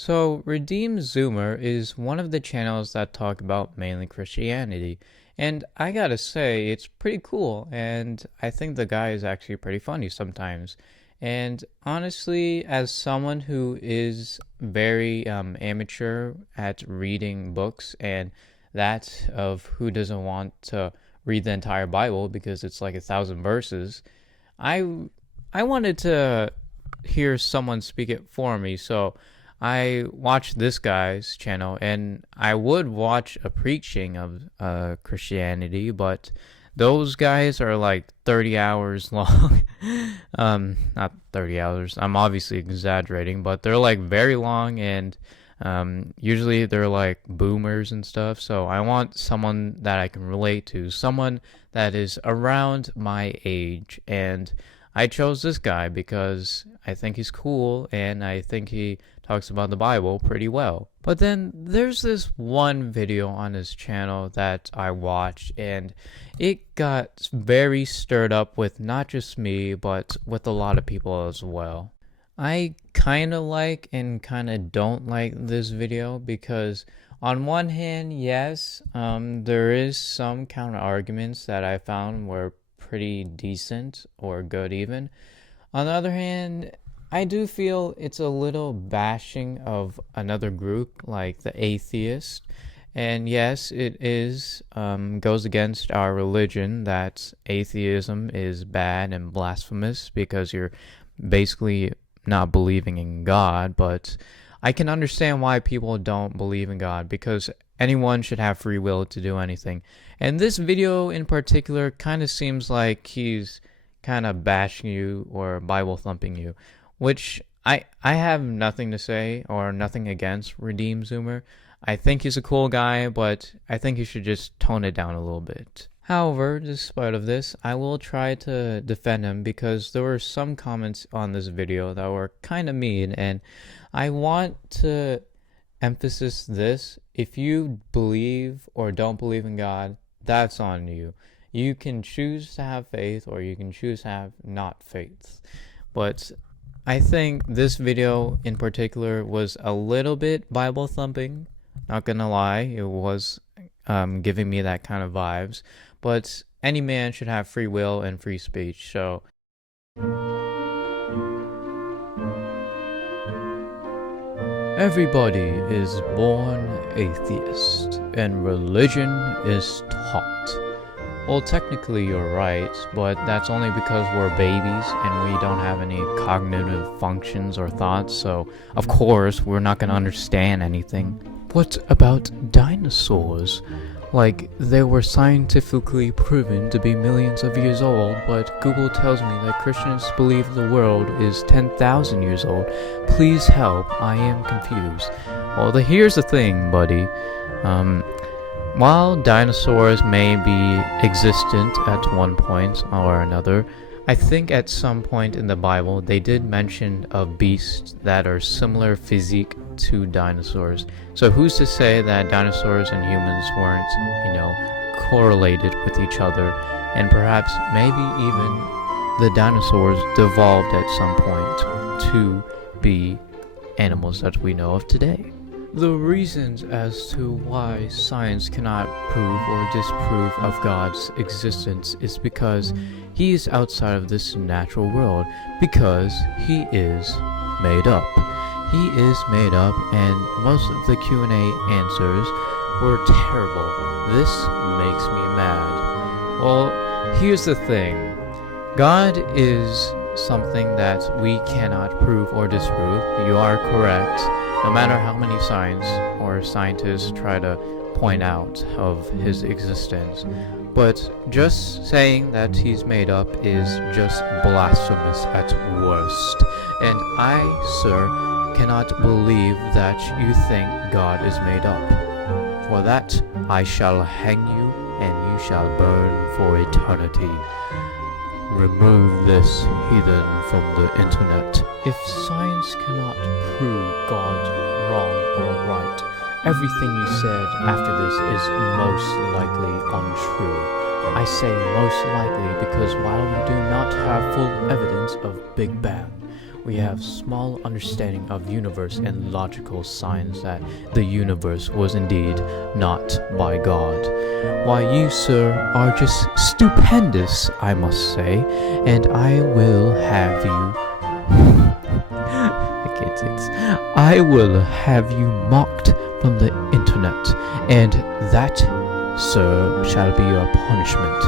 So, Redeem Zoomer is one of the channels that talk about mainly Christianity. And I gotta say, it's pretty cool. And I think the guy is actually pretty funny sometimes. And honestly, as someone who is very amateur at reading books, and that of who doesn't want to read the entire Bible because it's like 1,000 verses, I I wanted to hear someone speak it for me. So I watched this guy's channel, and I would watch a preaching of Christianity, but those guys are like 30 hours long. Not 30 hours. I'm obviously exaggerating, but they're like very long, and usually they're like boomers and stuff. So I want someone that I can relate to, someone that is around my age. And I chose this guy because I think he's cool and I think he talks about the Bible pretty well. But then there's this one video on his channel that I watched, and it got very stirred up with not just me, but with a lot of people as well. I kind of like and kind of don't like this video because on one hand, yes, there is some counter arguments that I found were pretty decent or good even. On the other hand, I do feel it's a little bashing of another group like the atheist. And yes, it is goes against our religion that atheism is bad and blasphemous because you're basically not believing in God. But I can understand why people don't believe in God because anyone should have free will to do anything. And this video in particular kind of seems like he's kind of bashing you or Bible thumping you, which I have nothing to say or nothing against Redeem Zoomer. I think he's a cool guy, but I think you should just tone it down a little bit. However, despite of this, I will try to defend him because there were some comments on this video that were kind of mean, and I want to emphasis this: if you believe or don't believe in God, that's on you. You can choose to have faith or you can choose to have not faith. But I think this video in particular was a little bit Bible thumping. Not gonna lie, it was giving me that kind of vibes. But any man should have free will and free speech. So everybody is born atheist, and religion is taught. Well, technically you're right, but that's only because we're babies and we don't have any cognitive functions or thoughts, so of course we're not going to understand anything. What about dinosaurs? Like, they were scientifically proven to be millions of years old, but Google tells me that Christians believe the world is 10,000 years old. Please help, I am confused. Well, here's the thing, buddy. While dinosaurs may be existent at one point or another, I think at some point in the Bible they did mention of beasts that are similar physique to dinosaurs. So who's to say that dinosaurs and humans weren't, correlated with each other, and perhaps maybe even the dinosaurs devolved at some point to be animals that we know of today. The reasons as to why science cannot prove or disprove of God's existence is because he is outside of this natural world, because he is made up. He is made up, and most of the Q&A answers were terrible. This makes me mad. Well, here's the thing. God is something that we cannot prove or disprove. You are correct. No matter how many science or scientists try to point out of his existence. But just saying that he's made up is just blasphemous at worst. And I, sir, cannot believe that you think God is made up. For that I shall hang you, and you shall burn for eternity. Remove this heathen from the internet. If science cannot prove God wrong or right, everything you said after this is most likely untrue. I say most likely because while we do not have full evidence of Big Bang, we have small understanding of universe and logical signs that the universe was indeed not by God. Why, you, sir, are just stupendous, I must say, and I will have you I will have you mocked from the internet, and that, sir, shall be your punishment,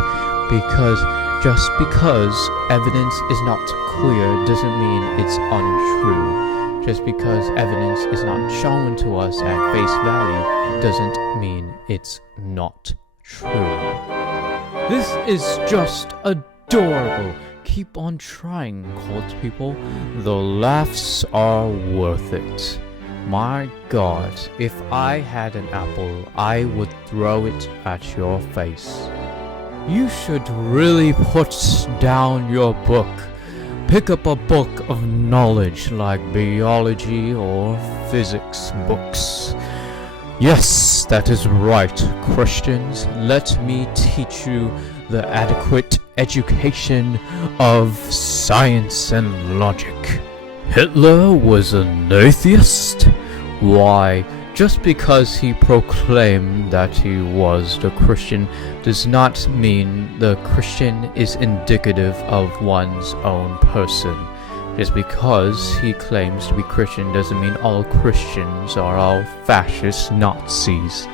because just because evidence is not clear doesn't mean it's untrue. Just because evidence is not shown to us at face value doesn't mean it's not true. This is just adorable. Keep on trying, cult people. The laughs are worth it. My God, if I had an apple, I would throw it at your face. You should really put down your book. Pick up a book of knowledge like biology or physics books. Yes, that is right, Christians. Let me teach you the adequate education of science and logic. Hitler was an atheist? Why, just because he proclaimed that he was the Christian does not mean the Christian is indicative of one's own person. Just because he claims to be Christian doesn't mean all Christians are all fascist Nazis.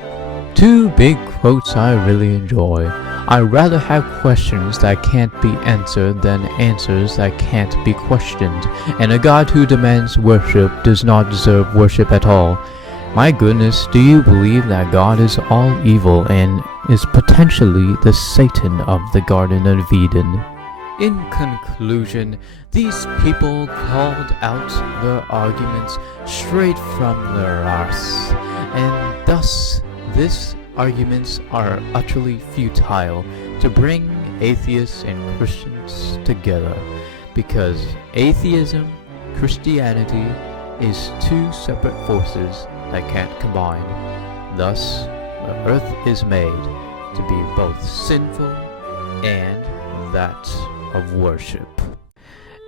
Two big quotes I really enjoy. I rather have questions that can't be answered than answers that can't be questioned, and a God who demands worship does not deserve worship at all. My goodness, do you believe that God is all evil and is potentially the Satan of the Garden of Eden? In conclusion, these people called out their arguments straight from their arse, and thus these arguments are utterly futile to bring atheists and Christians together, because atheism, Christianity, is two separate forces that can't combine. Thus, the earth is made to be both sinful and that of worship.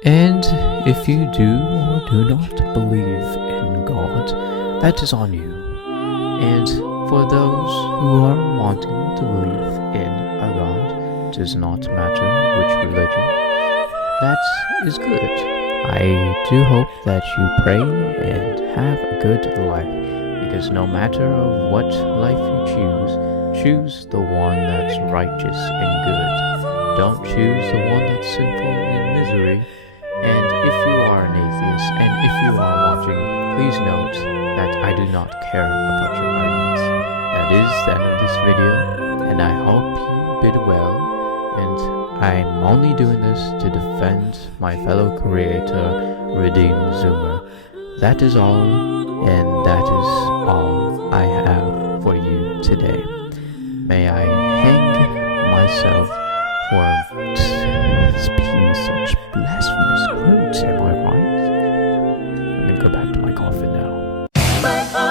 And if you do or do not believe in God, that is on you. And for those who are wanting to believe in a God, it does not matter which religion. That is good. I do hope that you pray and have a good life, because no matter of what life you choose the one that's righteous and good. Don't choose the one that's sinful and misery. And if you are an atheist, and if you are watching, please note that I do not care about your arguments. That is the end of this video, and I hope you bid well. And I'm only doing this to defend my fellow creator, Redeem Zoomer. That is all, and that is all I have for you today. May I hang myself for speaking such blasphemous words, am I right? I'm gonna go back to my coffin now.